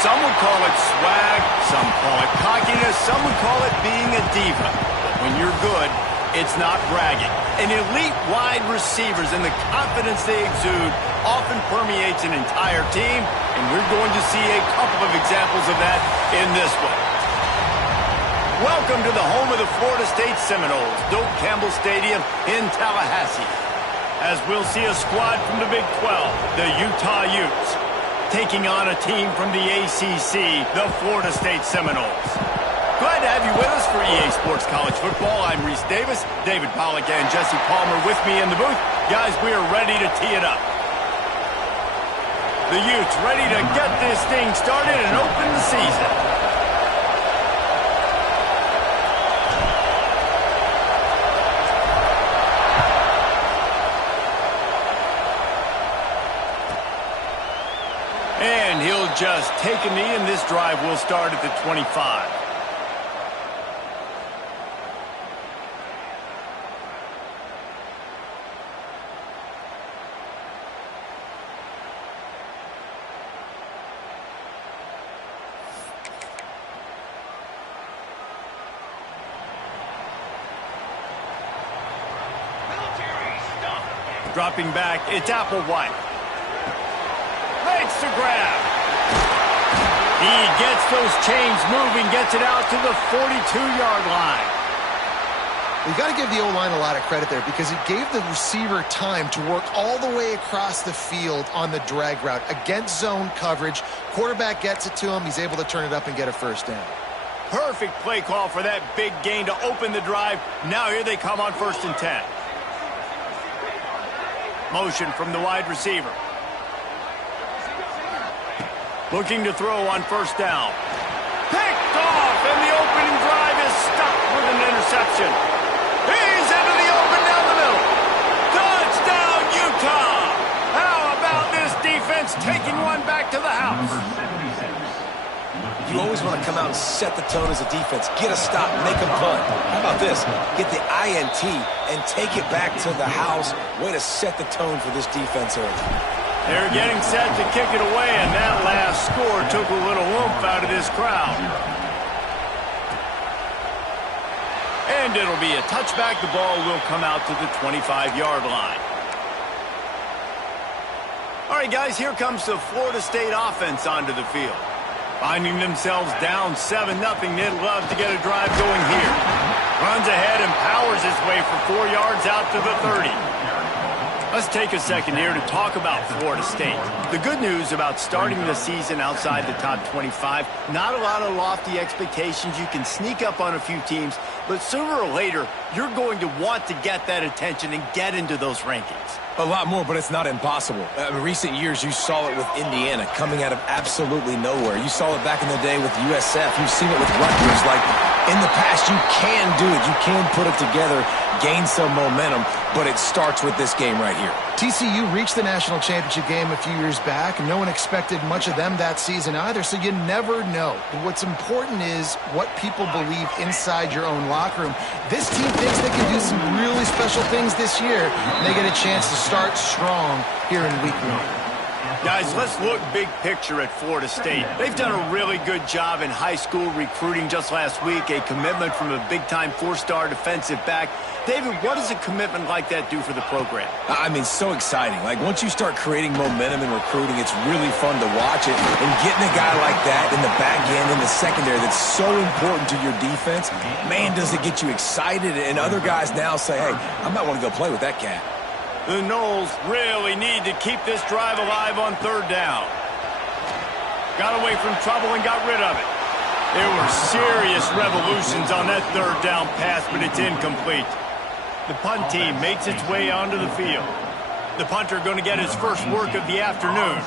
Some would call it swag, some call it cockiness, some would call it being a diva. But when you're good, it's not bragging. And elite wide receivers and the confidence they exude often permeates an entire team, and we're going to see a couple of examples of that in this one. Welcome to the home of the Florida State Seminoles, Doak Campbell Stadium in Tallahassee. As we'll see a squad from the Big 12, the Utah Utes, taking on a team from the ACC, the Florida State Seminoles. Glad to have you with us for EA Sports College Football. I'm Reese Davis, David Pollack and Jesse Palmer with me in the booth. Guys, we are ready to tee it up. The Utes ready to get this thing started and open the season. And he'll just take a knee, and this drive will start at the 25. Dropping back, it's Applewhite. Makes the grab. He gets those chains moving, gets it out to the 42-yard line. You got to give the O-line a lot of credit there because it gave the receiver time to work all the way across the field on the drag route against zone coverage. Quarterback gets it to him. He's able to turn it up and get a first down. Perfect play call for that big gain to open the drive. Now here they come on 1st and 10. Motion from the wide receiver. Looking to throw on 1st down. Picked off, and the opening drive is stopped with an interception. He's into the open down the middle. Touchdown, Utah! How about this defense taking one back to the house? You always want to come out and set the tone as a defense. Get a stop, make a punt. How about this? Get the INT and take it back to the house. Way to set the tone for this defense early. They're getting set to kick it away, and that last score took a little oomph out of this crowd. And it'll be a touchback. The ball will come out to the 25-yard line. All right, guys, here comes the Florida State offense onto the field. Finding themselves down 7-0, they'd love to get a drive going here. Runs ahead and powers his way for 4 yards out to the 30. Let's take a second here to talk about Florida State. The good news about starting the season outside the top 25, not a lot of lofty expectations. You can sneak up on a few teams, but sooner or later, you're going to want to get that attention and get into those rankings. A lot more, but it's not impossible. In recent years, you saw it with Indiana coming out of absolutely nowhere. You saw it back in the day with USF. You've seen it with Rutgers. Like, in the past, you can do it. You can put it together, gain some momentum, but it starts with this game right here. TCU reached the national championship game a few years back, and no one expected much of them that season either, so you never know. But what's important is what people believe inside your own locker room. This team thinks they can do some really special things this year, and they get a chance to start strong here in week 1. Guys, let's look big picture at Florida State. They've done a really good job in high school recruiting just last week, a commitment from a big-time 4-star defensive back. David, what does a commitment like that do for the program? I mean, so exciting. Like, once you start creating momentum in recruiting, it's really fun to watch it. And getting a guy like that in the back end, in the secondary, that's so important to your defense, man, does it get you excited. And other guys now say, hey, I might want to go play with that cat. The Noles really need to keep this drive alive on 3rd down. Got away from trouble and got rid of it. There were serious revolutions on that 3rd down pass, but it's incomplete. The punt team makes its way onto the field. The punter going to get his first work of the afternoon.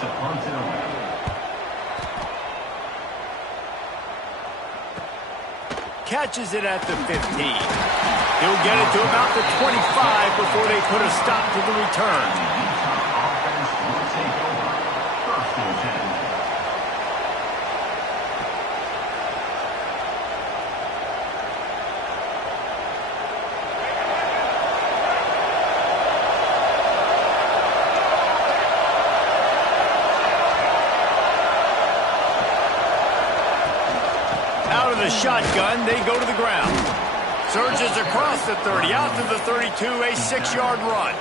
Catches it at the 15. He'll get it to about the 25 before they put a stop to the return. shotgun, they go to the ground. Surges across the 30, out to the 32, a 6-yard run.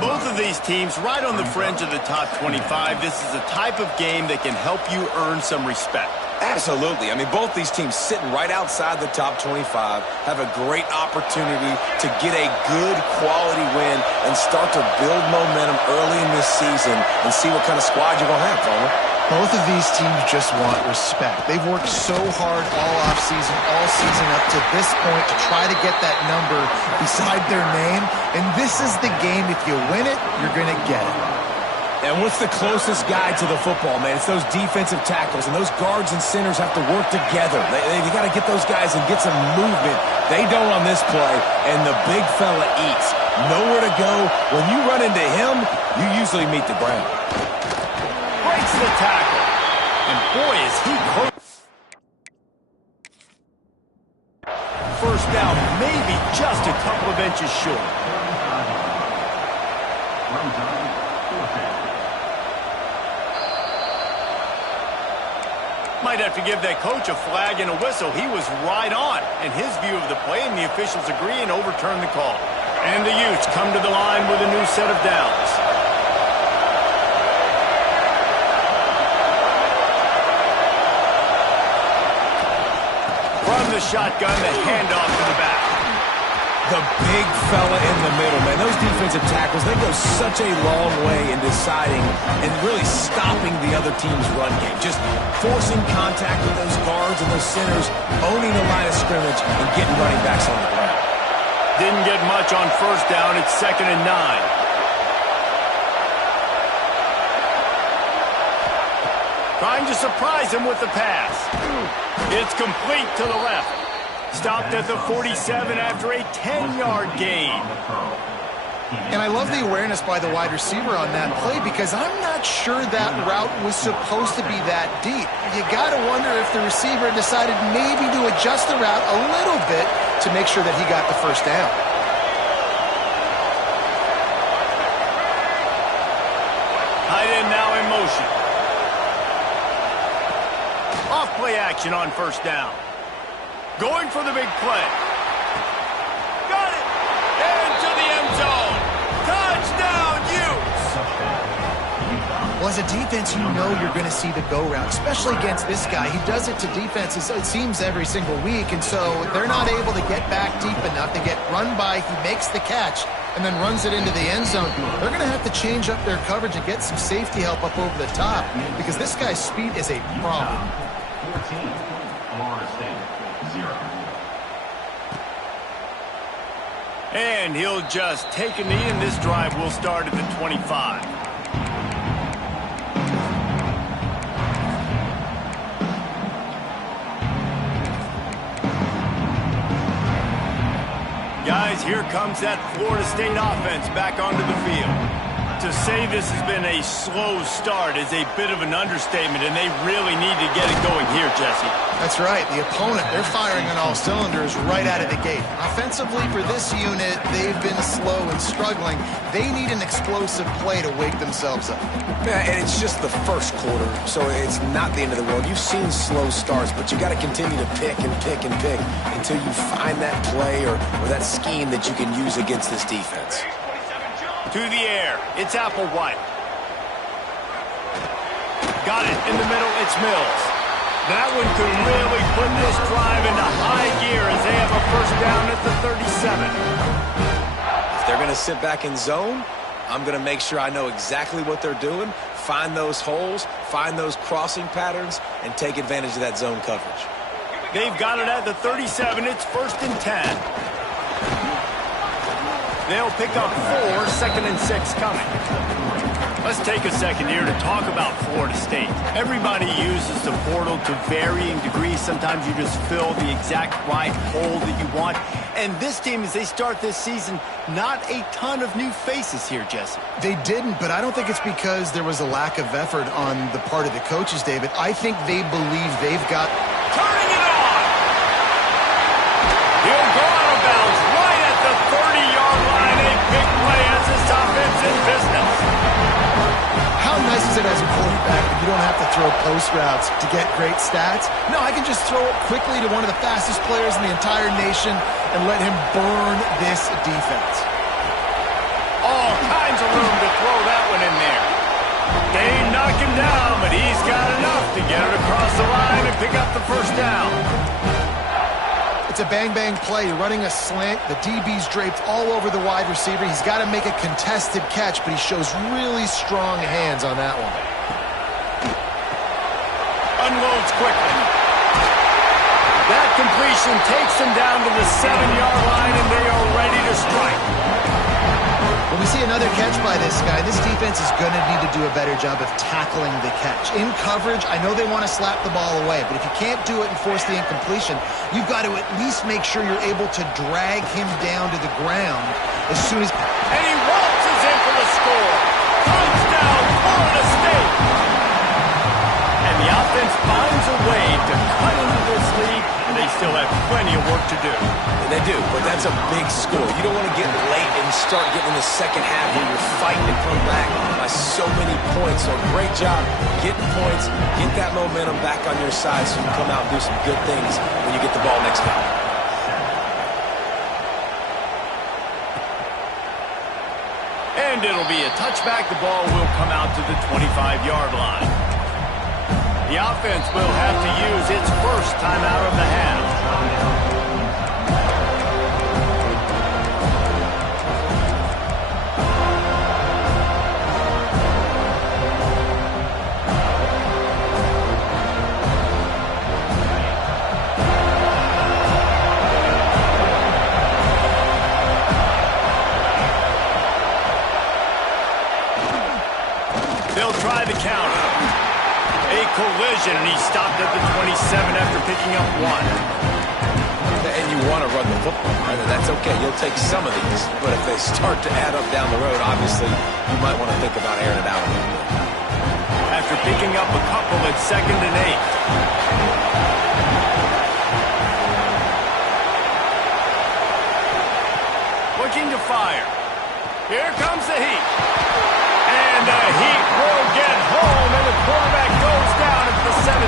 Both of these teams right on the fringe of the top 25. This is a type of game that can help you earn some respect. Absolutely. I mean, both these teams sitting right outside the top 25 have a great opportunity to get a good quality win and start to build momentum early in this season and see what kind of squad you're going to have, Palmer. Both of these teams just want respect. They've worked so hard all offseason, all season up to this point to try to get that number beside their name. And this is the game. If you win it, you're going to get it. And what's the closest guy to the football, man? It's those defensive tackles, and those guards and centers have to work together. They got to get those guys and get some movement. They don't on this play, and the big fella eats. Nowhere to go. When you run into him, you usually meet the ground. Breaks the tackle. And boy, is he close. First down, maybe just a couple of inches short. Might have to give that coach a flag and a whistle. He was right on in his view of the play, and the officials agree and overturn the call. And the Utes come to the line with a new set of downs. From the shotgun, the handoff to the back. The big fella in the middle, man. Those defensive tackles, they go such a long way in deciding and really stopping the other team's run game. Just forcing contact with those guards and those centers, owning the line of scrimmage, and getting running backs on the ground. Didn't get much on first down. It's 2nd and 9. Trying to surprise him with the pass. It's complete to the left. Stopped at the 47 after a 10-yard gain. And I love the awareness by the wide receiver on that play because I'm not sure that route was supposed to be that deep. You got to wonder if the receiver decided maybe to adjust the route a little bit to make sure that he got the first down. Tight end now in motion. Off play action on first down. Going for the big play. Got it! Into the end zone. Touchdown, Utes! Well, as a defense, you know you're going to see the go route, especially against this guy. He does it to defenses, it seems, every single week, and so they're not able to get back deep enough. They get run by, he makes the catch, and then runs it into the end zone. They're going to have to change up their coverage and get some safety help up over the top because this guy's speed is a problem. 14, Florida State, 0. And he'll just take a knee, and this drive will start at the 25. Guys, here comes that Florida State offense back onto the field. To say this has been a slow start is a bit of an understatement, and they really need to get it going here, Jesse. That's right. The opponent, they're firing on all cylinders right out of the gate. Offensively, for this unit, they've been slow and struggling. They need an explosive play to wake themselves up. Yeah, and it's just the first quarter, so it's not the end of the world. You've seen slow starts, but you got to continue to pick and pick and pick until you find that play or that scheme that you can use against this defense. To the air, it's Applewhite. Got it in the middle, it's Mills. That one could really put this drive into high gear as they have a first down at the 37. If they're going to sit back in zone, I'm going to make sure I know exactly what they're doing, find those holes, find those crossing patterns, and take advantage of that zone coverage. They've got it at the 37. It's 1st and 10. They'll pick up 4, 2nd and 6 coming. Let's take a second here to talk about Florida State. Everybody uses the portal to varying degrees. Sometimes you just fill the exact right hole that you want. And this team, as they start this season, not a ton of new faces here, Jesse. They didn't, but I don't think it's because there was a lack of effort on the part of the coaches, David. I think they believe they've got... Turning it on! He'll go out of bounds right at the 30-yard line. A big play as this offense in business. How nice is it as a quarterback to you don't have to throw post routes to get great stats. No, I can just throw it quickly to one of the fastest players in the entire nation and let him burn this defense. All kinds of room to throw that one in there. They knock him down, but he's got enough to get it across the line and pick up the first down. It's a bang-bang play. You're running a slant. The DB's draped all over the wide receiver. He's got to make a contested catch, but he shows really strong hands on that one. Unloads quickly. That completion takes him down to the 7-yard line, and they are ready to strike. When we see another catch by this guy, this defense is going to need to do a better job of tackling the catch. In coverage, I know they want to slap the ball away, but if you can't do it and force the incompletion, you've got to at least make sure you're able to drag him down to the ground as soon as... And he waltzes in for the score. Touchdown, Florida State. And the offense finds a way to cut into this lead, and they still have plenty of work to do. They do, but that's a big score. You don't want to get late and start getting in the second half where you're fighting to come back by so many points. So great job getting points, get that momentum back on your side so you can come out and do some good things when you get the ball next time. And it'll be a touchback. The ball will come out to the 25-yard line. The offense will have to use its first timeout of the half. They'll try the counter. A collision, and he stopped at the 27 after picking up 1. And you want to run the football, right? That's okay. You'll take some of these, but if they start to add up down the road, obviously, you might want to think about airing it out a little bit. After picking up a couple at 2nd and 8. Looking to fire. Here comes the heat. And the heat will get home, and the quarterback goes down at the 17.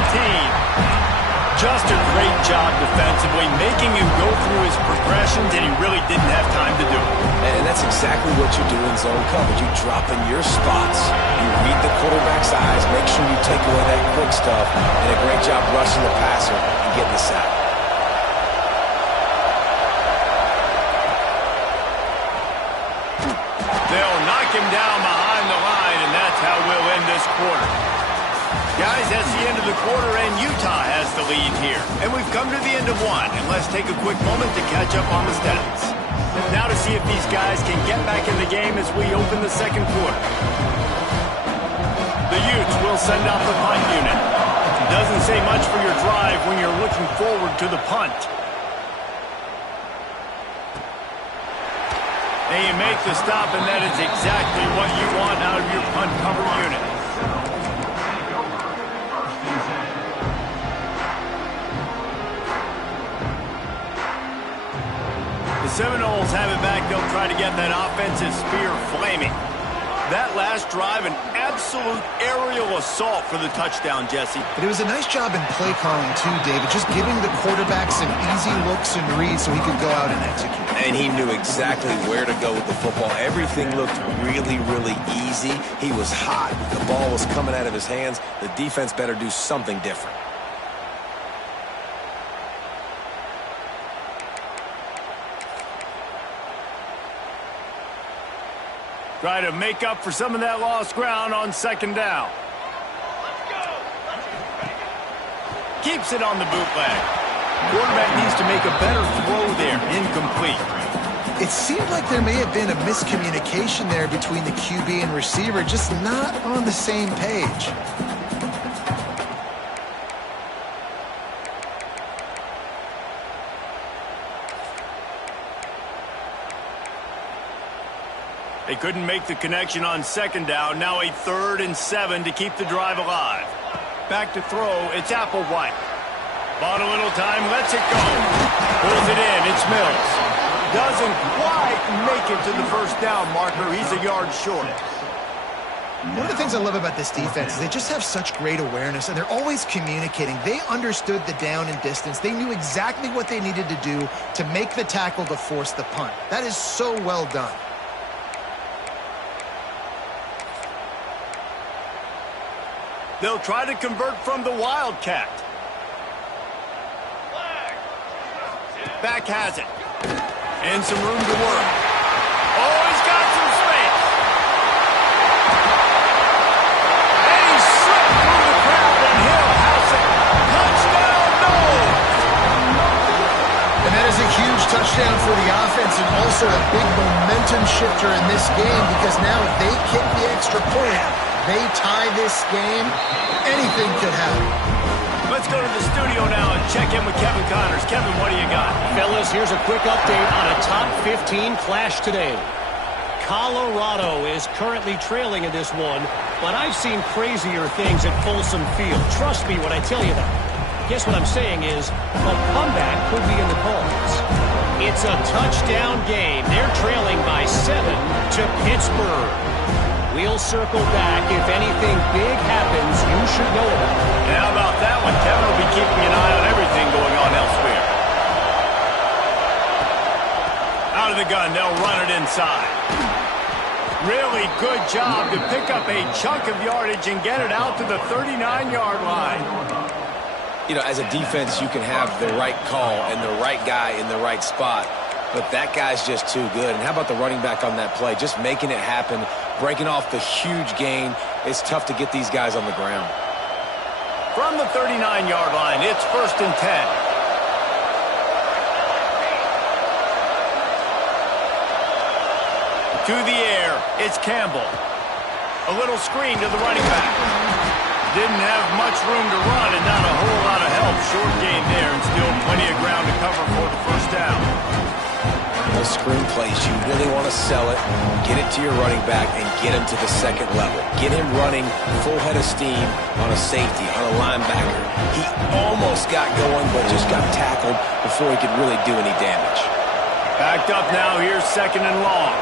Just a great job defensively, making him go through his progressions, and he really didn't have time to do it. And that's exactly what you do in zone coverage. You drop in your spots, you read the quarterback's eyes, make sure you take away that quick stuff, and a great job rushing the passer and getting the sack. They'll knock him down behind the line, and that's how we'll end this quarter. Guys, that's the end of the quarter, and Utah has the lead here. And we've come to the end of one, and let's take a quick moment to catch up on the stats. Now to see if these guys can get back in the game as we open the second quarter. The Utes will send out the punt unit. Doesn't say much for your drive when you're looking forward to the punt. And you make the stop, and that is exactly what you want out of your punt cover unit. The Seminoles have it back. They'll try to get that offensive spear flaming. That last drive, an absolute aerial assault for the touchdown, Jesse. But it was a nice job in play calling, too, David, just giving the quarterback some easy looks and reads so he could go out and execute. And he knew exactly where to go with the football. Everything looked really, really easy. He was hot. The ball was coming out of his hands. The defense better do something different. Try to make up for some of that lost ground on 2nd down. Keeps it on the bootleg. Quarterback needs to make a better throw there. Incomplete. It seemed like there may have been a miscommunication there between the QB and receiver, just not on the same page. They couldn't make the connection on 2nd down. Now a 3rd and 7 to keep the drive alive. Back to throw. It's Applewhite. Bought a little time. Lets it go. Pulls it in. It's Mills. Doesn't quite make it to the first down marker. He's a yard short. One of the things I love about this defense is they just have such great awareness, and they're always communicating. They understood the down and distance. They knew exactly what they needed to do to make the tackle to force the punt. That is so well done. They'll try to convert from the Wildcat. Back has it. And some room to work. Oh, he's got some space. And he slipped through the crowd, and he'll house it. Touchdown, no! And that is a huge touchdown for the offense and also a big momentum shifter in this game, because now if they kick the extra point, they tie this game, anything could happen. Let's go to the studio now and check in with Kevin Connors. Kevin, what do you got? Fellas, here's a quick update on a top 15 clash today. Colorado is currently trailing in this one, but I've seen crazier things at Folsom Field. Trust me when I tell you that. Guess what I'm saying is a comeback could be in the cards. It's a touchdown game. They're trailing by 7 to Pittsburgh. We'll circle back. If anything big happens, you should know about it. And how about that one? Kevin will be keeping an eye on everything going on elsewhere. Out of the gun, they'll run it inside. Really good job to pick up a chunk of yardage and get it out to the 39-yard line. You know, as a defense, you can have the right call and the right guy in the right spot, but that guy's just too good. And how about the running back on that play? Just making it happen, breaking off the huge gain. It's tough to get these guys on the ground. From the 39-yard line, it's 1st and 10. To the air, it's Campbell. A little screen to the running back. Didn't have much room to run and not a whole lot of help. Short gain there and still plenty of ground to cover for the first down. Those screen plays, you really want to sell it, get it to your running back, and get him to the second level. Get him running full head of steam on a safety, on a linebacker. He almost got going, but just got tackled before he could really do any damage. Backed up now, here's 2nd and long.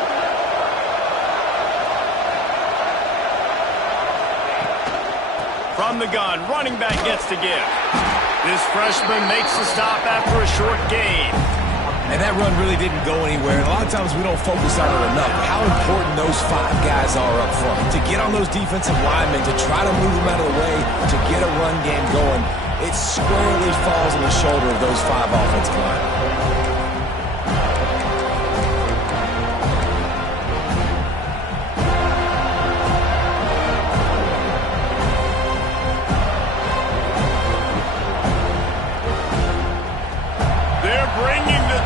From the gun, running back gets to give. This freshman makes the stop after a short gain. And that run really didn't go anywhere. And a lot of times we don't focus on it enough. How important those 5 guys are up front. To get on those defensive linemen, to try to move them out of the way, to get a run game going, it squarely falls on the shoulder of those 5 offensive linemen.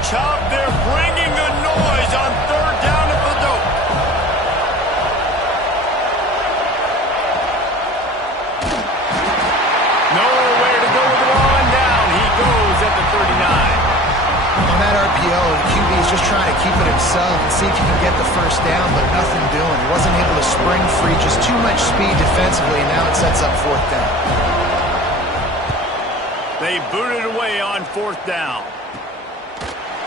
Chop, they're bringing the noise on 3rd down at the dope. Nowhere to go with the ball and down. He goes at the 39. On that RPO, the QB is just trying to keep it himself and see if he can get the first down, but nothing doing. He wasn't able to spring free, just too much speed defensively, and now it sets up 4th down. They boot it away on 4th down.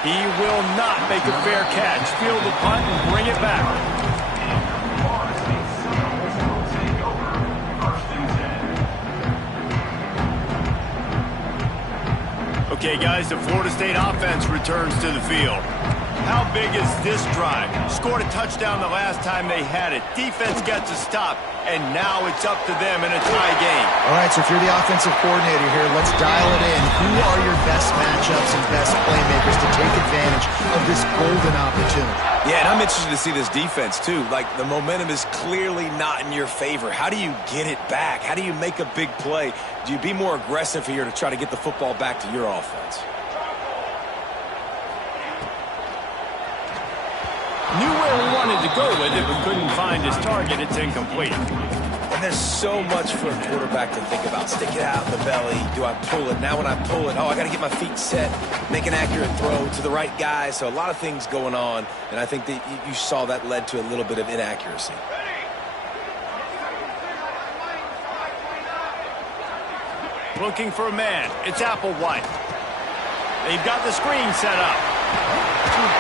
He will not make a fair catch. Field the punt and bring it back. Okay, guys, the Florida State offense returns to the field. How big is this drive? Scored a touchdown the last time they had it. Defense gets a stop, and now it's up to them in a tie game. All right, so if you're the offensive coordinator here, let's dial it in. Who are your best matchups and best playmakers to take advantage of this golden opportunity? Yeah, and I'm interested to see this defense, too. Like, the momentum is clearly not in your favor. How do you get it back? How do you make a big play? Do you be more aggressive here to try to get the football back to your offense? Knew where he wanted to go with it, but couldn't find his target. It's incomplete. And there's so much for a quarterback to think about. Stick it out in the belly. Do I pull it? Now when I pull it, I got to get my feet set, make an accurate throw to the right guy. So a lot of things going on, and I think that you saw that led to a little bit of inaccuracy. Looking for a man. It's Applewhite. They've got the screen set up.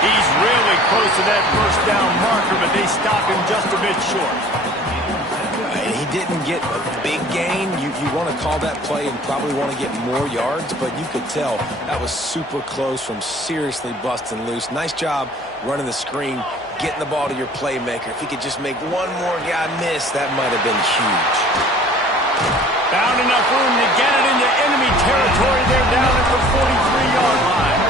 He's really close to that first down marker, but they stop him just a bit short. didn't get a big gain. You want to call that play and probably want to get more yards, but you could tell that was super close from seriously busting loose. Nice job running the screen, getting the ball to your playmaker. If he could just make one more guy miss, that might have been huge. Found enough room to get it into enemy territory. They're down at the 43-yard line.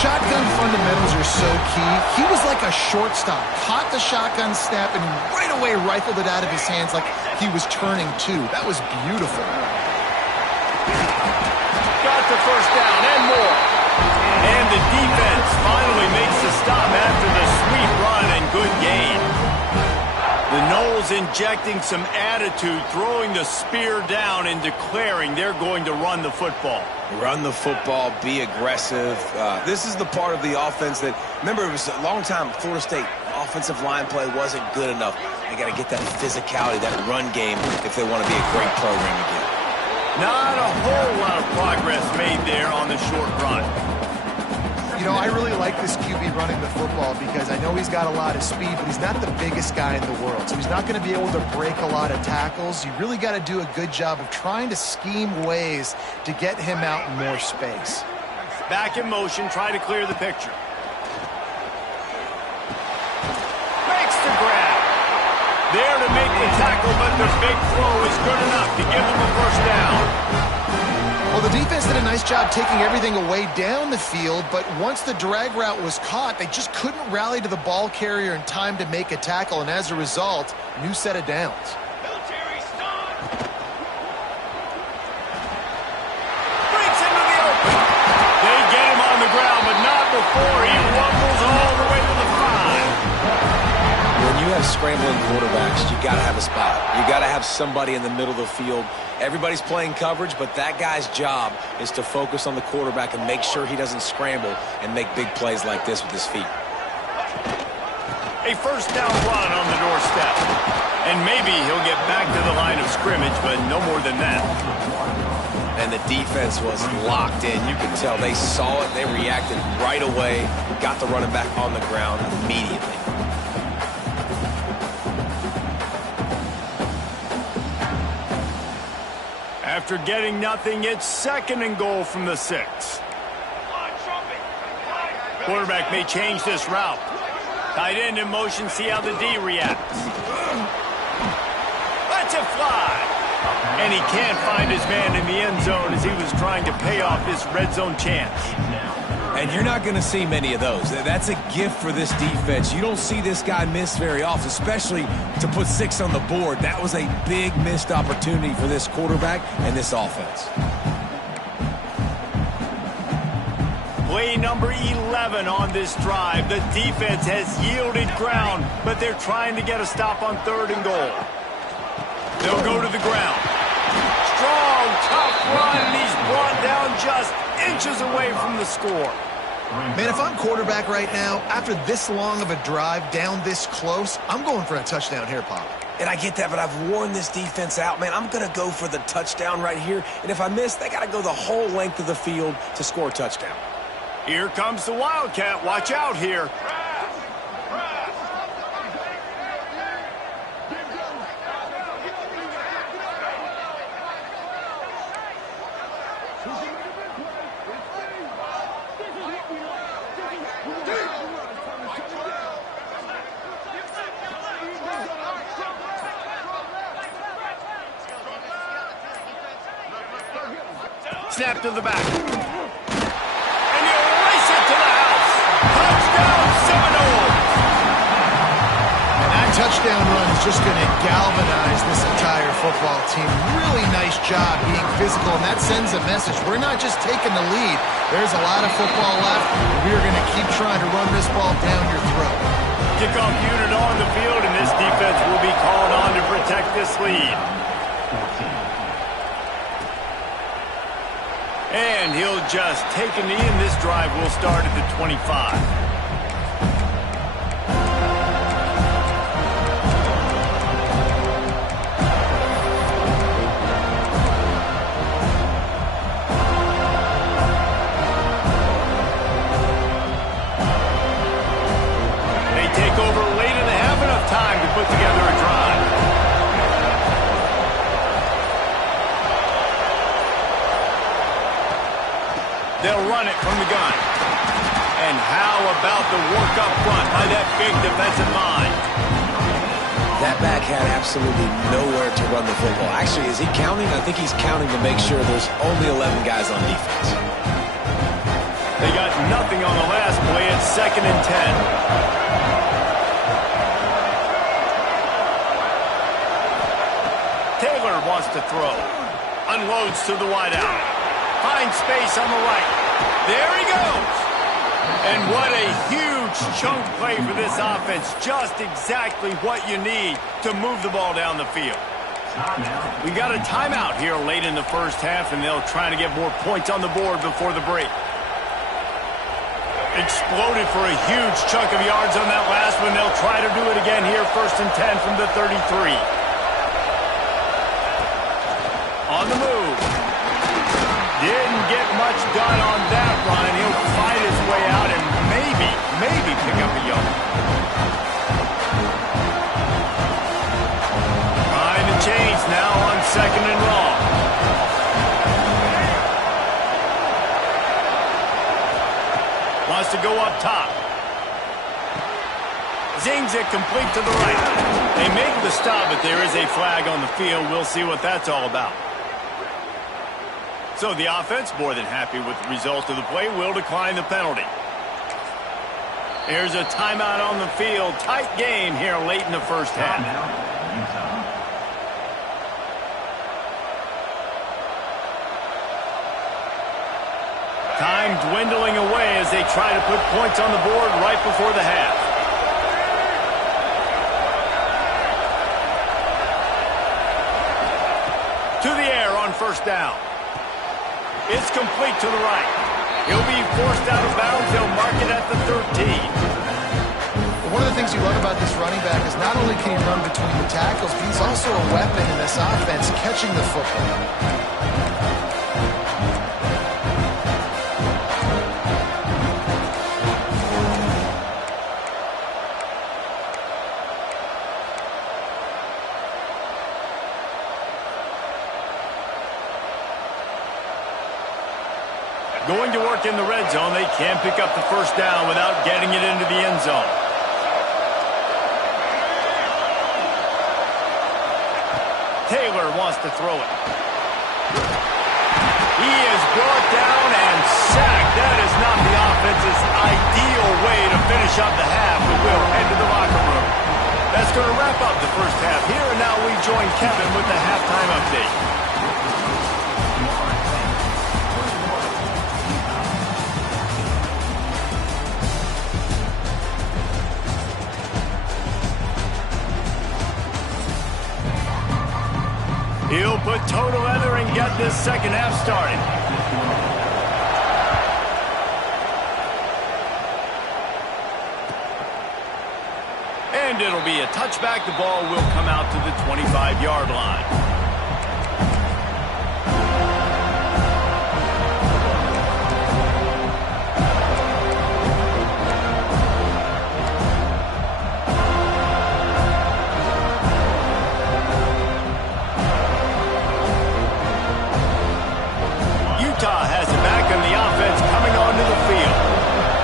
Shotgun fundamentals are so key. He was like a shortstop. Caught the shotgun snap and right away rifled it out of his hands like he was turning two. That was beautiful. Got the first down and more. And the defense finally makes the stop after the sweep run and good gain. The Noles injecting some attitude, throwing the spear down and declaring they're going to run the football. Run the football, be aggressive. This is the part of the offense that, remember, it was a long time, Florida State offensive line play wasn't good enough. They got to get that physicality, that run game, if they want to be a great program again. Not a whole lot of progress made there on the short run. You know, I really like this QB running the football because I know he's got a lot of speed, but he's not the biggest guy in the world. So he's not going to be able to break a lot of tackles. You really got to do a good job of trying to scheme ways to get him out in more space. Back in motion, try to clear the picture. Makes the grab. There to make the tackle, but the big throw is good enough to give him a first down. Well, the defense did a nice job taking everything away down the field, but once the drag route was caught, they just couldn't rally to the ball carrier in time to make a tackle, and as a result, new set of downs. Breaks into the open. They get him on the ground, but not before he rumbles all the way to the 5. When you have scrambling quarterbacks, you got to have a spot. You got to have somebody in the middle of the field. Everybody's playing coverage, but that guy's job is to focus on the quarterback and make sure he doesn't scramble and make big plays like this with his feet. A first down run on the doorstep. And maybe he'll get back to the line of scrimmage, but no more than that. And the defense was locked in. You could tell they saw it. They reacted right away, got the running back on the ground immediately. After getting nothing, it's 2nd and goal from the 6. Quarterback may change this route. Tight end in motion, see how the D reacts. Lets it fly. And he can't find his man in the end zone as he was trying to pay off his red zone chance. And you're not going to see many of those. That's a gift for this defense. You don't see this guy miss very often, especially to put 6 on the board. That was a big missed opportunity for this quarterback and this offense. Play number 11 on this drive. The defense has yielded ground, but they're trying to get a stop on 3rd and goal. They'll go to the ground. Strong, tough run, and he's brought down just inches away from the score. Man, if I'm quarterback right now, after this long of a drive down this close, I'm going for a touchdown here, Pop. And I get that, but I've worn this defense out, man. I'm going to go for the touchdown right here. And if I miss, they got to go the whole length of the field to score a touchdown. Here comes the Wildcat. Watch out here. Snap to the back. And you race it to the house. Touchdown, Seminoles. And that touchdown run is just going to galvanize this entire football team. Really nice job being physical, and that sends a message. We're not just taking the lead. There's a lot of football left. We are going to keep trying to run this ball down your throat. Kickoff unit on the field, and this defense will be called on to protect this lead. And he'll just take a knee, and this drive will start at the 25. They take over late and they have enough time to put together a drive. run it from the gun. And how about the work up front by that big defensive line? That back had absolutely nowhere to run the football. Actually, is he counting? I think he's counting to make sure there's only 11 guys on defense. They got nothing on the last play. It's 2nd and 10. Taylor wants to throw. Unloads to the wideout. Finds space on the right. There he goes. And what a huge chunk play for this offense. Just exactly what you need to move the ball down the field. We got a timeout here late in the first half, and they'll try to get more points on the board before the break. Exploded for a huge chunk of yards on that last one. They'll try to do it again here, 1st and 10 from the 33. On the move. Didn't get much done on that run. He'll fight his way out and maybe pick up a yard. Trying to change now on 2nd and long. Wants to go up top. Zings it complete to the right. They make the stop, but there is a flag on the field. We'll see what that's all about. So the offense, more than happy with the result of the play, will decline the penalty. Here's a timeout on the field. Tight game here late in the first half. Time dwindling away as they try to put points on the board right before the half. To the air on 1st down. It's complete to the right. He'll be forced out of bounds. They'll mark it at the 13. One of the things you love about this running back is not only can he run between the tackles, but he's also a weapon in this offense, catching the football. Going to work in the red zone. They can't pick up the 1st down without getting it into the end zone. Taylor wants to throw it. He is brought down and sacked. That is not the offense's ideal way to finish up the half, but we'll head to the locker room. That's going to wrap up the first half here, and now we join Kevin with the halftime update. He'll put toe to leather and get this second half started. And it'll be a touchback. The ball will come out to the 25-yard line.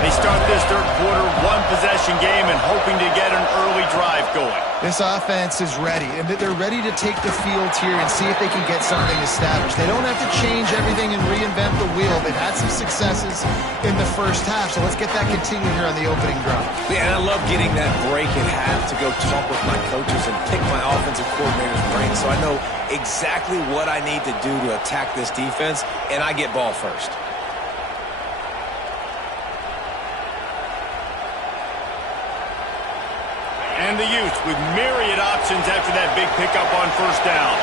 They start this third quarter, one-possession game, and hoping to get an early drive going. This offense is ready, and they're ready to take the field here and see if they can get something established. They don't have to change everything and reinvent the wheel. They've had some successes in the first half, so let's get that continued here on the opening drive. Yeah, and I love getting that break at half to go talk with my coaches and pick my offensive coordinator's brain so I know exactly what I need to do to attack this defense, and I get ball first. And the youth with myriad options after that big pickup on 1st down.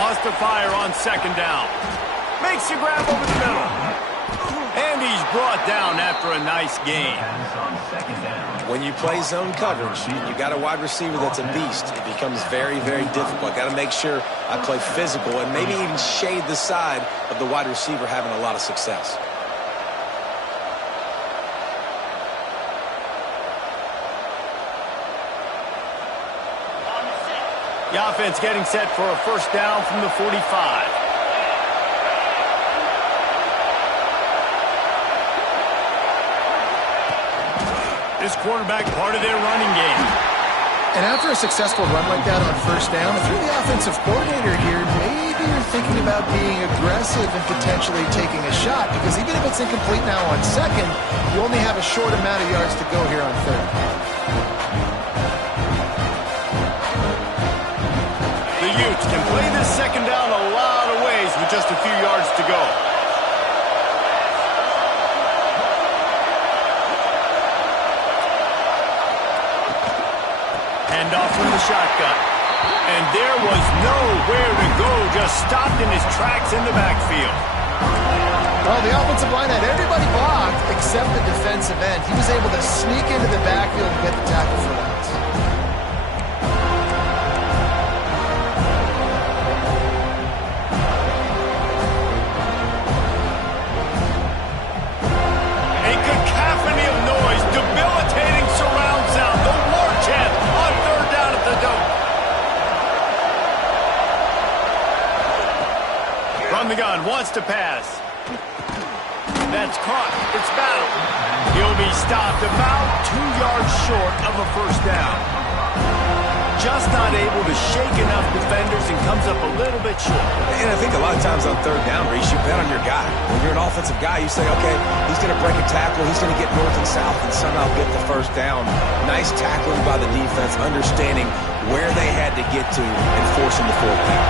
Wants to fire on 2nd down. Makes the grab over the middle. And he's brought down after a nice gain. When you play zone coverage, you got a wide receiver that's a beast. It becomes very, very difficult. Got to make sure I play physical and maybe even shade the side of the wide receiver having a lot of success. The offense getting set for a first down from the 45. This quarterback part of their running game. And after a successful run like that on first down, if you're the offensive coordinator here, maybe you're thinking about being aggressive and potentially taking a shot, because even if it's incomplete now on second, you only have a short amount of yards to go here on third. The Utes can play this second down a lot of ways with just a few yards to go. Off from the shotgun. And there was nowhere to go, just stopped in his tracks in the backfield. Well, the offensive line had everybody blocked except the defensive end. He was able to sneak into the backfield and get the tackle for once. A cacophony of noise, debilitating surround sound, the war chant on third down at the dome. From the gun, wants to pass. That's caught. It's battled. He'll be stopped about 2 yards short of a first down. Just not able to shake enough defenders and comes up a little bit short. And I think a lot of times on third down, Reese, you bet on your guy. When you're an offensive guy, you say, okay, he's going to break a tackle, he's going to get north and south and somehow get the first down. Nice tackling by the defense, understanding where they had to get to and forcing the fourth down.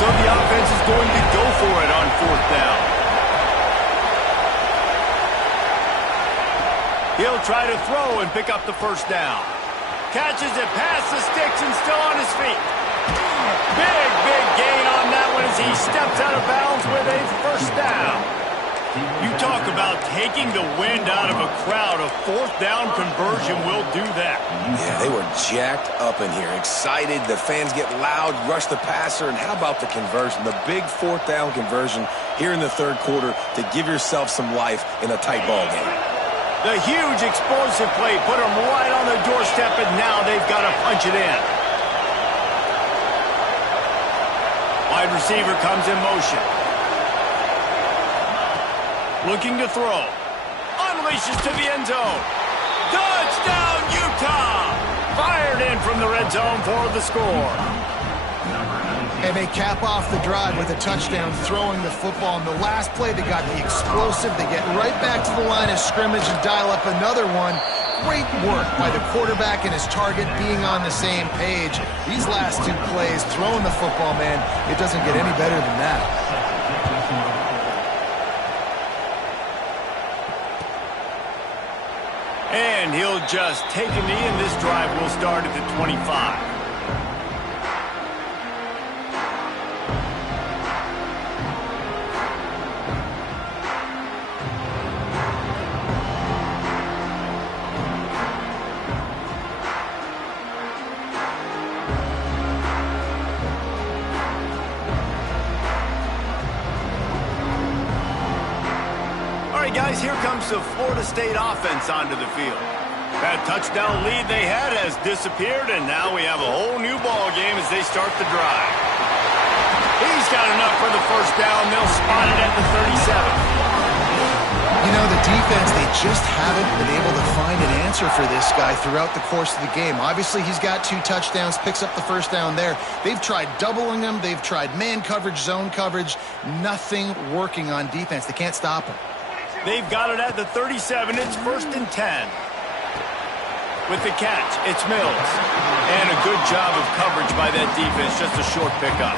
So the offense is going to go for it on fourth down. He'll try to throw and pick up the first down. Catches it past the sticks and still on his feet. Big gain on that one as he steps out of bounds with a first down. You talk about taking the wind out of a crowd. A fourth down conversion will do that. Yeah, they were jacked up in here, excited. The fans get loud, rush the passer, and how about the conversion? The big fourth down conversion here in the third quarter to give yourself some life in a tight ball game. The huge explosive play put them right on the doorstep, and now they've got to punch it in. Wide receiver comes in motion. Looking to throw. Unleashes to the end zone. Touchdown, Utah! Fired in from the red zone for the score. And they cap off the drive with a touchdown, throwing the football. In the last play, they got the explosive. They get right back to the line of scrimmage and dial up another one. Great work by the quarterback and his target being on the same page. These last two plays, throwing the football, man, it doesn't get any better than that. And he'll just take a knee, and this drive will start at the 25. Guys, here comes the Florida State offense onto the field. That touchdown lead they had has disappeared, and now we have a whole new ball game as they start the drive. He's got enough for the first down. They'll spot it at the 37. You know, the defense, they just haven't been able to find an answer for this guy throughout the course of the game. Obviously, he's got 2 touchdowns, picks up the first down there. They've tried doubling him. They've tried man coverage, zone coverage. Nothing working on defense. They can't stop him. They've got it at the 37. It's 1st and 10. With the catch, it's Mills. And a good job of coverage by that defense. Just a short pickup.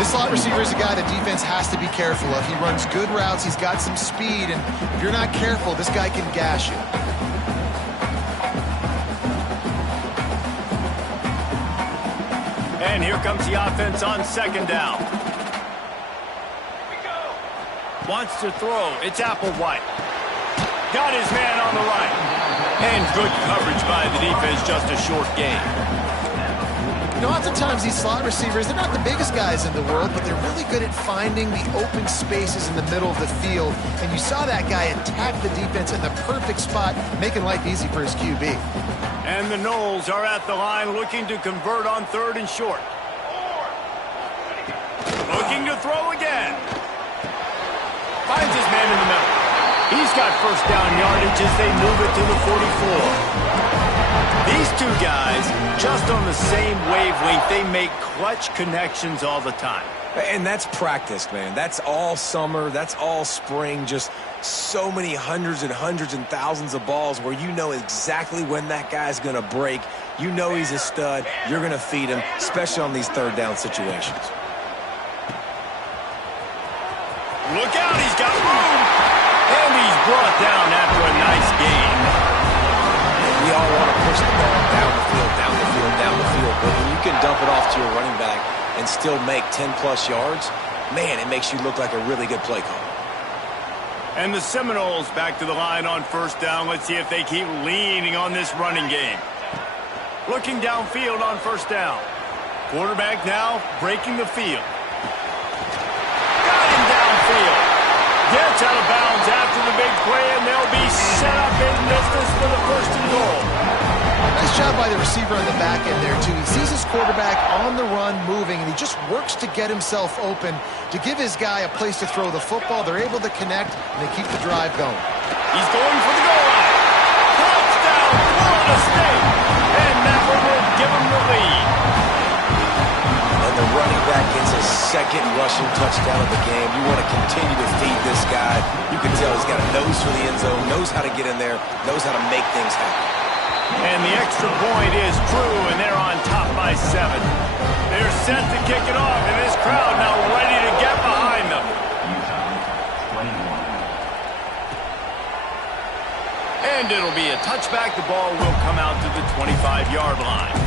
This slot receiver is a guy the defense has to be careful of. He runs good routes. He's got some speed. And if you're not careful, this guy can gash you. And here comes the offense on second down. Wants to throw. It's Applewhite. Got his man on the right. And good coverage by the defense, just a short gain. You know, oftentimes these slot receivers, they're not the biggest guys in the world, but they're really good at finding the open spaces in the middle of the field. And you saw that guy attack the defense in the perfect spot, making life easy for his QB. And the Knowles are at the line looking to convert on 3rd and short. Looking to throw again. Finds his man in the middle. He's got first down yardage as they move it to the 44. These two guys, just on the same wavelength, they make clutch connections all the time. And that's practice, man. That's all summer. That's all spring. Just so many hundreds and thousands of balls where you know exactly when that guy's going to break. You know he's a stud. You're going to feed him, especially on these 3rd down situations. Look out, he's got room. And he's brought down after a nice gain. We all want to push the ball down the field, down the field, down the field. But when you can dump it off to your running back and still make 10-plus yards, man, it makes you look like a really good play call. And the Seminoles back to the line on 1st down. Let's see if they keep leaning on this running game. Looking downfield on 1st down. Quarterback now breaking the field. Got him downfield. Gets out of bounds after the big play, and they'll be set up in business for the 1st and goal. Nice job by the receiver on the back end there, too. He sees his quarterback on the run moving, and he just works to get himself open to give his guy a place to throw the football. They're able to connect, and they keep the drive going. He's going for the goal line. Touchdown, Florida State. And that one will give him the lead. And the running back gets his 2nd rushing touchdown of the game. You want to continue to feed this guy. You can tell he's got a nose for the end zone, knows how to get in there, knows how to make things happen. And the extra point is true, and they're on top by 7. They're set to kick it off, and this crowd now ready to get behind them. And it'll be a touchback. The ball will come out to the 25-yard line.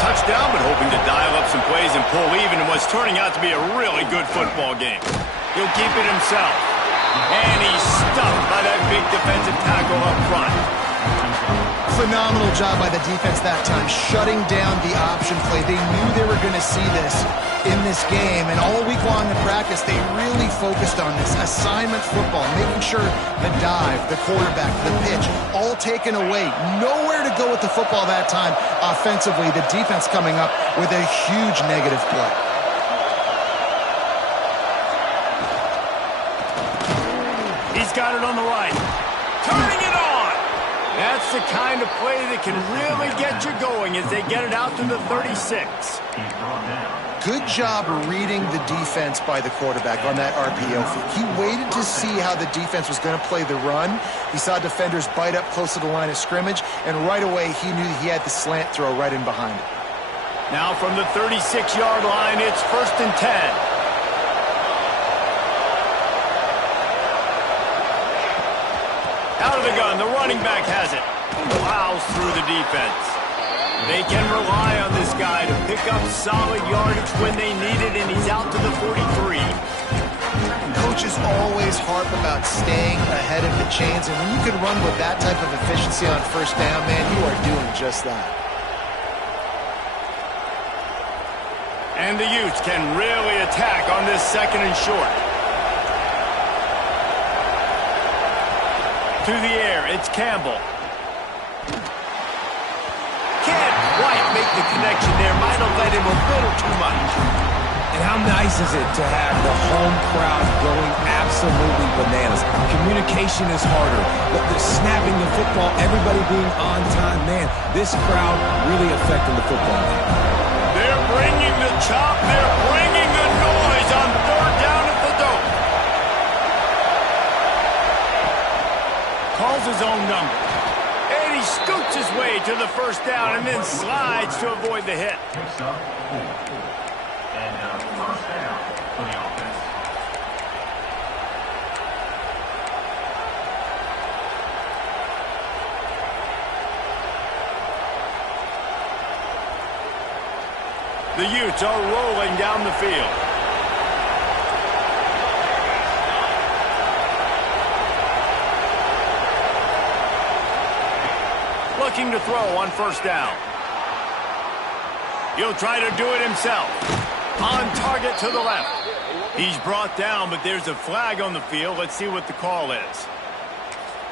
Touchdown, but hoping to dial up some plays and pull even in what's turning out to be a really good football game. He'll keep it himself. And he's stuffed by that big defensive tackle up front. Phenomenal job by the defense that time, shutting down the option play. They knew they were going to see this in this game, and all week long in practice, they really focused on this assignment football, making sure the dive, the quarterback, the pitch, all taken away. Nowhere to go with the football that time offensively. The defense coming up with a huge negative play. He's got it on the right. Turning it on. That's the kind of play that can really get you going as they get it out to the 36. Good job reading the defense by the quarterback on that RPO feed. He waited to see how the defense was going to play the run. He saw defenders bite up close to the line of scrimmage, and right away he knew he had the slant throw right in behind it. Now from the 36-yard line, it's 1st and 10. Out of the gun, the running back has it. Plows through the defense. They can rely on this guy to pick up solid yardage when they need it, and he's out to the 43. Coaches always harp about staying ahead of the chains, and when you can run with that type of efficiency on 1st down, man, you are doing just that. And the Utes can really attack on this 2nd and short. To the air, it's Campbell. Can't quite make the connection there. Might have let him a little too much. And how nice is it to have the home crowd going absolutely bananas? Communication is harder. The snapping the football, everybody being on time. Man, this crowd really affecting the football game. They're bringing the chop. They're bringing the noise on 3rd down at the dope. Calls his own number. And he scoots his way to the 1st down and then slides to avoid the hit. Picks up 4. And 1st down for the offense. The Utes are rolling down the field. Looking to throw on first down. He'll try to do it himself. On target to the left. He's brought down, but there's a flag on the field. Let's see what the call is.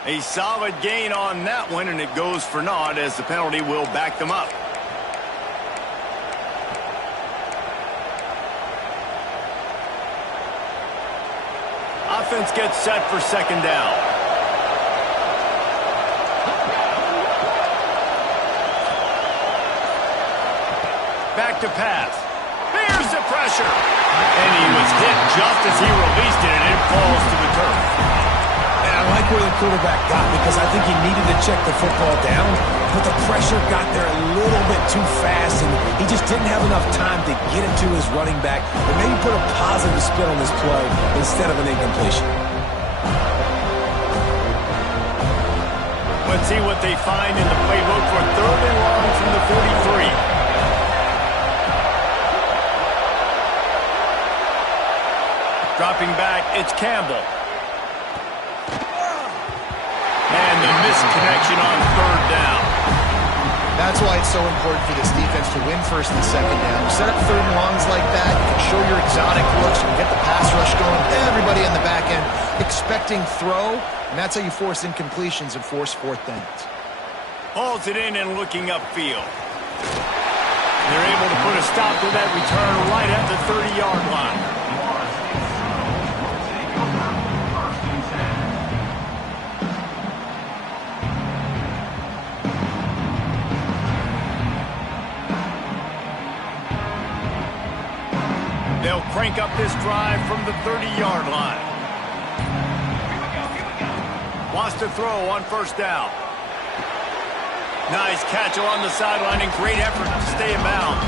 A solid gain on that one, and it goes for naught as the penalty will back them up. Offense gets set for second down. Back to pass. Here's the pressure. And he was hit just as he released it, and it falls to the turf. And I like where the quarterback got because I think he needed to check the football down, but the pressure got there a little bit too fast, and he just didn't have enough time to get it to his running back and maybe put a positive spin on this play instead of an incompletion. Let's see what they find in the playbook for third and long from the 43. Dropping back, it's Campbell. And the misconnection on third down. That's why it's so important for this defense to win first and second down. You set up third and longs like that, you can show your exotic looks, you can get the pass rush going, everybody in the back end expecting throw, and that's how you force incompletions and force fourth downs. Hauls it in and looking upfield. They're able to put a stop to that return right at the 30-yard line. They'll crank up this drive from the 30-yard line. Wants to throw on first down. Nice catch along the sideline and great effort to stay in bounds.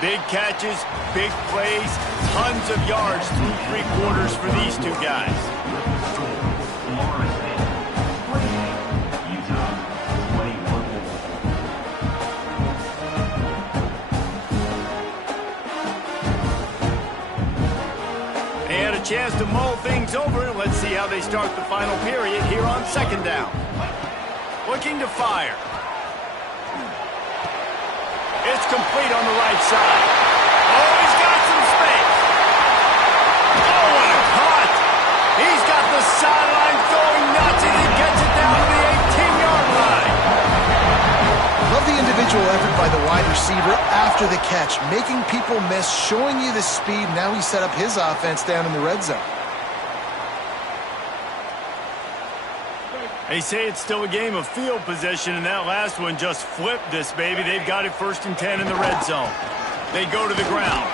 Big catches, big plays, tons of yards through three quarters for these two guys. They had a chance to mull things over. Let's see how they start the final period here on second down. Looking to fire. It's complete on the right side. Oh, he's got some space. Oh, what a cut. He's got the sideline going nuts, and he gets it down to the 18-yard line. Love the individual effort by the wide receiver after the catch, making people miss, showing you the speed. Now he set up his offense down in the red zone. They say it's still a game of field possession, and that last one just flipped this baby. They've got it first and 10 in the red zone. They go to the ground.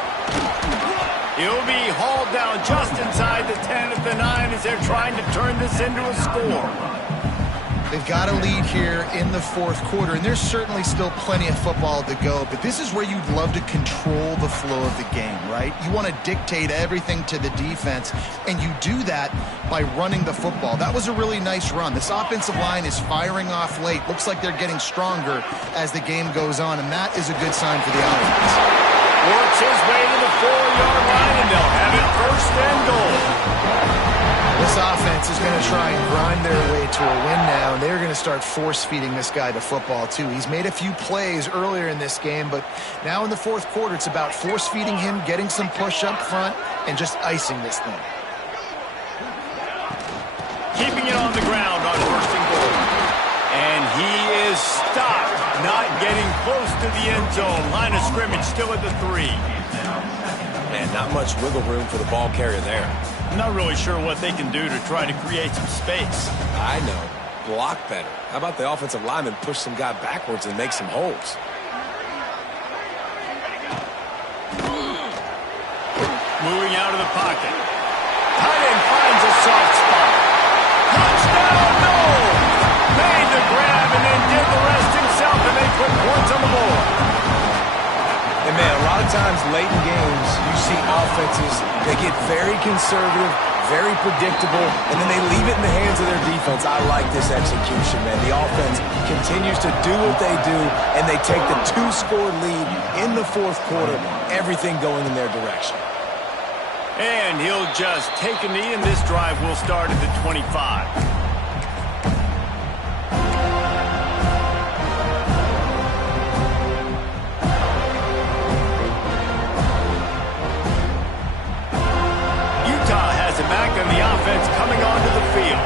He'll be hauled down just inside the 10 at the 9 as they're trying to turn this into a score. They've got a lead here in the fourth quarter, and there's certainly still plenty of football to go, but this is where you'd love to control the flow of the game, right? You want to dictate everything to the defense, and you do that by running the football. That was a really nice run. This offensive line is firing off late. Looks like they're getting stronger as the game goes on, and that is a good sign for the offense. Works his way to the 4-yard line, and they'll have it first and goal. This offense is going to try and grind their way to a win now, and they're going to start force-feeding this guy to football, too. He's made a few plays earlier in this game, but now in the fourth quarter, it's about force-feeding him, getting some push up front, and just icing this thing. Keeping it on the ground on first and goal. And he is stopped, not getting close to the end zone. Line of scrimmage still at the 3. Man, not much wiggle room for the ball carrier there. I'm not really sure what they can do to try to create some space. I know. Block better. How about the offensive lineman push some guy backwards and make some holes? Moving out of the pocket. Tight end finds a soft spot. Touchdown, no! Made the grab and then did the rest himself, and they put points on the board. And, man, a lot of times late in games, you see offenses, they get very conservative, very predictable, and then they leave it in the hands of their defense. I like this execution, man. The offense continues to do what they do, and they take the 2-score lead in the fourth quarter, everything going in their direction. And he'll just take a knee, and this drive will start at the 25. Back on the offense coming onto the field.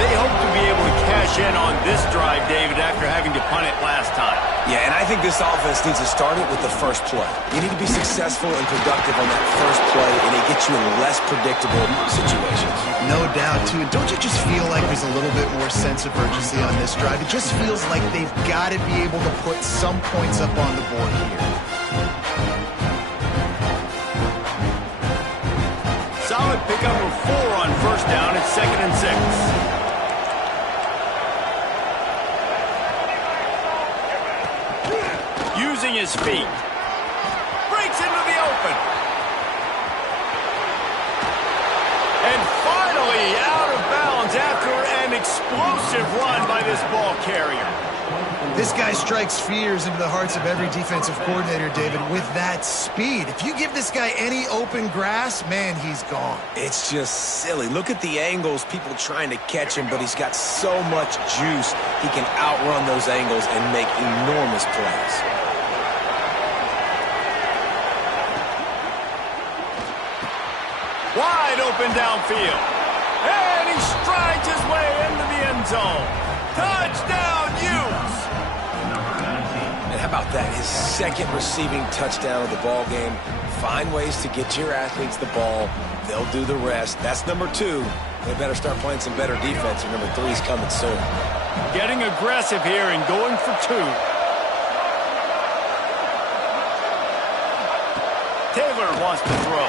They hope to be able to cash in on this drive, David, after having to punt it last time. Yeah, and I think this offense needs to start it with the first play. You need to be successful and productive on that first play, and it gets you in less predictable situations. No doubt, too. And don't you just feel like there's a little bit more sense of urgency on this drive? It just feels like they've got to be able to put some points up on the board here. Solid pickup of 4 on first down. It's 2nd and 6. Using his feet. Breaks into the open. And finally out of bounds after an explosive run by this ball carrier. This guy strikes fears into the hearts of every defensive coordinator, David, with that speed. If you give this guy any open grass, man, he's gone. It's just silly. Look at the angles, people trying to catch him, but he's got so much juice. He can outrun those angles and make enormous plays. Wide open downfield. And he strides his way into the end zone. Touchdown, Utes! And how about that? His second receiving touchdown of the ball game. Find ways to get your athletes the ball. They'll do the rest. That's number 2. They better start playing some better defense, or number 3 is coming soon. Getting aggressive here and going for 2. Taylor wants to throw.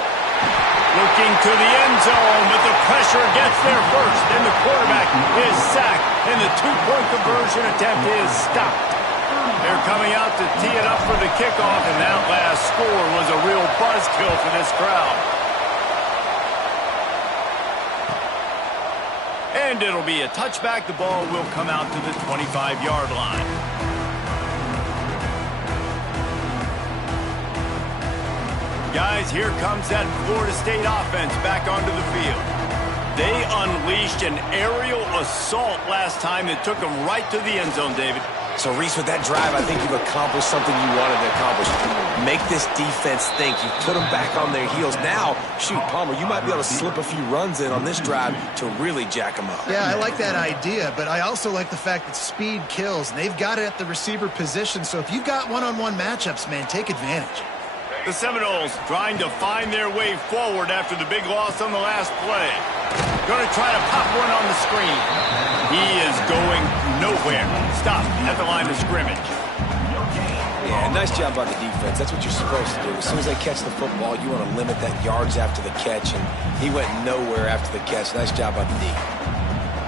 Looking to the end zone, but the pressure gets there first, and the quarterback is sacked, and the 2-point conversion attempt is stopped. They're coming out to tee it up for the kickoff, and that last score was a real buzzkill for this crowd. And it'll be a touchback. The ball will come out to the 25-yard line. Guys, here comes that Florida State offense back onto the field. They unleashed an aerial assault last time that took them right to the end zone, David. So, Reese, with that drive, I think you've accomplished something you wanted to accomplish. Make this defense think. You put them back on their heels. Now, shoot, Palmer, you might be able to slip a few runs in on this drive to really jack them up. Yeah, I like that idea, but I also like the fact that speed kills. And they've got it at the receiver position, so if you've got one-on-one matchups, man, take advantage. The Seminoles trying to find their way forward after the big loss on the last play. Going to try to pop one on the screen. He is going nowhere. Stop at the line of scrimmage. Yeah, nice job by the defense. That's what you're supposed to do. As soon as they catch the football, you want to limit that yards after the catch, and he went nowhere after the catch. Nice job by the D.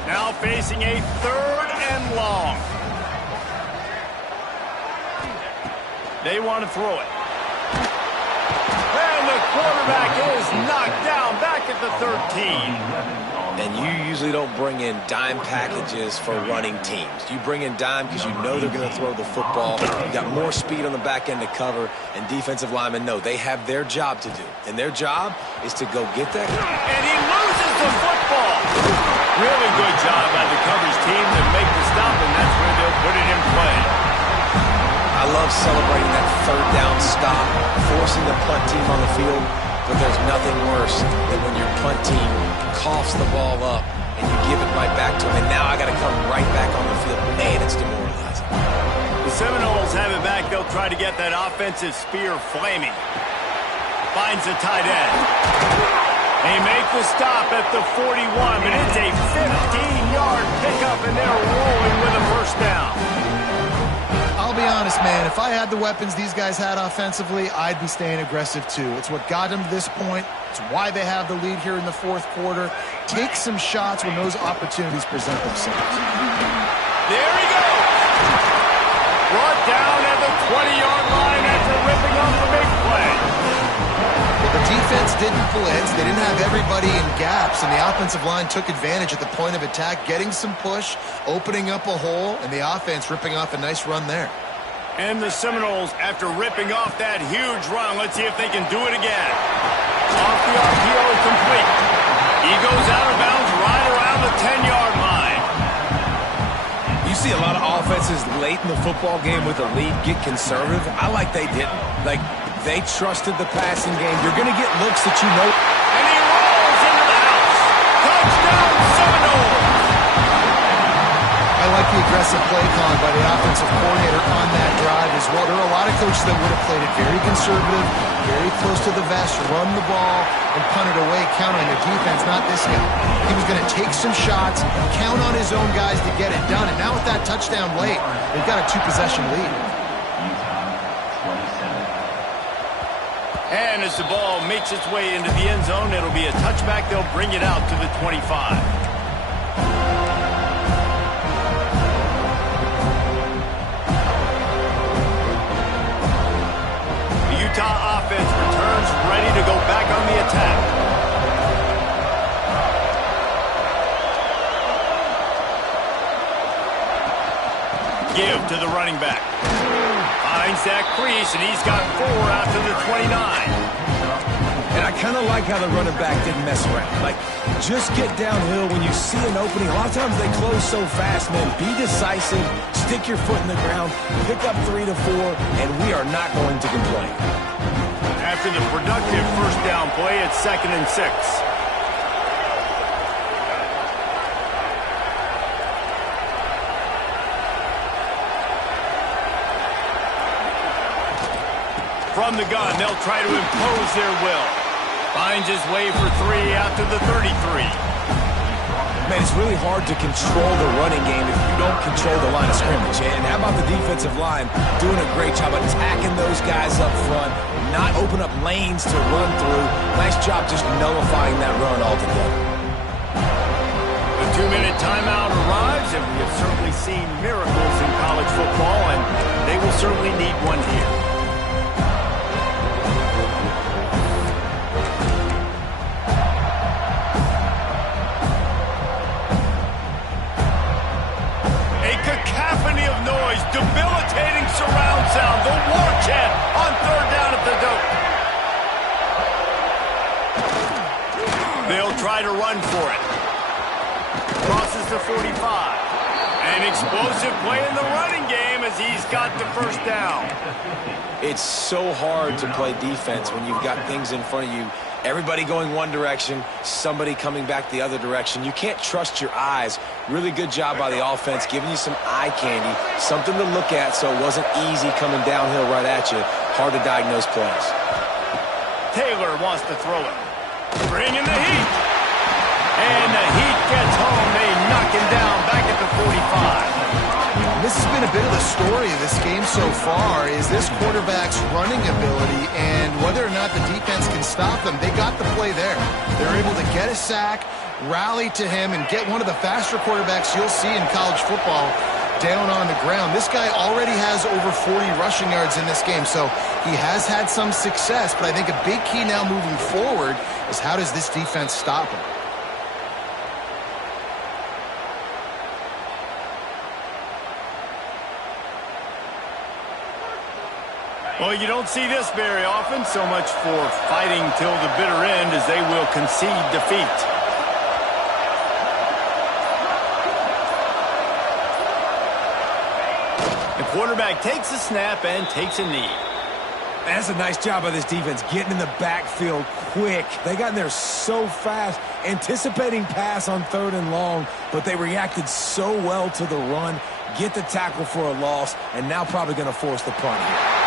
Now facing a 3rd and long. They want to throw it. And the quarterback is knocked down back at the 13. And you usually don't bring in dime packages for running teams. You bring in dime because you know they're going to throw the football. You got more speed on the back end to cover, and defensive linemen know they have their job to do. And their job is to go get that. And he loses the football. Really good job by the coverage team to make the stop, and that's where they'll put it in play. I love celebrating that 3rd down stop, forcing the punt team on the field, but there's nothing worse than when your punt team coughs the ball up and you give it right back to them, and now I got to come right back on the field. Man, it's demoralizing. The Seminoles have it back. They'll try to get that offensive spear flaming. Finds the tight end. They make the stop at the 41, but it's a 15-yard pickup, and they're rolling with a first down. I'll be honest, man, if I had the weapons these guys had offensively, I'd be staying aggressive too. It's what got them to this point. It's why they have the lead here in the fourth quarter. Take some shots when those opportunities present themselves. There he goes. Brought down at the 20-yard line after ripping off the big play. The defense defense didn't blitz. They didn't have everybody in gaps, and the offensive line took advantage at the point of attack, getting some push, opening up a hole, and the offense ripping off a nice run there. And the Seminoles, after ripping off that huge run, let's see if they can do it again. Off the RPO, complete. He goes out of bounds right around the 10-yard line. You see a lot of offenses late in the football game with a lead get conservative. I like they didn't. Like, they trusted the passing game. You're going to get looks that you know. And he rolls into the house. Touchdown, Seminoles. I like the aggressive play calling by the offensive coordinator on that drive as well. There are a lot of coaches that would have played it very conservative, very close to the vest, run the ball, and punt it away, count on the defense. Not this guy. He was going to take some shots, count on his own guys to get it done. And now with that touchdown late, they've got a 2-possession lead. And as the ball makes its way into the end zone, it'll be a touchback. They'll bring it out to the 25. Utah offense returns ready to go back on the attack. Give to the running back. Finds that crease, and he's got 4 out to the 29. And I kind of like how the running back didn't mess around. Like, just get downhill when you see an opening. A lot of times they close so fast, man. Be decisive, stick your foot in the ground, pick up 3 to 4, and we are not going to complain. After the productive first down play, it's 2nd and 6. From the gun, they'll try to impose their will. Finds his way for 3 out to the 33. Man, it's really hard to control the running game if you don't control the line of scrimmage. And how about the defensive line doing a great job attacking those guys up front, not open up lanes to run through. Nice job just nullifying that run altogether. The 2-minute timeout arrives, and we have certainly seen miracles in college football, and they will certainly need one here. Debilitating surround sound. The war chant on 3rd down at the dope. They'll try to run for it. Crosses the 45. An explosive play in the running game as he's got the first down. It's so hard to play defense when you've got things in front of you. Everybody going one direction, somebody coming back the other direction. You can't trust your eyes. Really good job by the offense, giving you some eye candy, something to look at so it wasn't easy coming downhill right at you. Hard to diagnose plays. Taylor wants to throw it. Bring in the heat. And the heat gets home. They knock him down back at the 45. This has been a bit of the story of this game so far, is this quarterback's running ability and whether or not the defense can stop them. They got the play there. They're able to get a sack, rally to him, and get one of the faster quarterbacks you'll see in college football down on the ground. This guy already has over 40 rushing yards in this game, so he has had some success, but I think a big key now moving forward is how does this defense stop him? Well, you don't see this very often, so much for fighting till the bitter end as they will concede defeat. The quarterback takes a snap and takes a knee. That's a nice job by this defense, getting in the backfield quick. They got in there so fast, anticipating pass on 3rd and long, but they reacted so well to the run, get the tackle for a loss, and now probably going to force the punt here.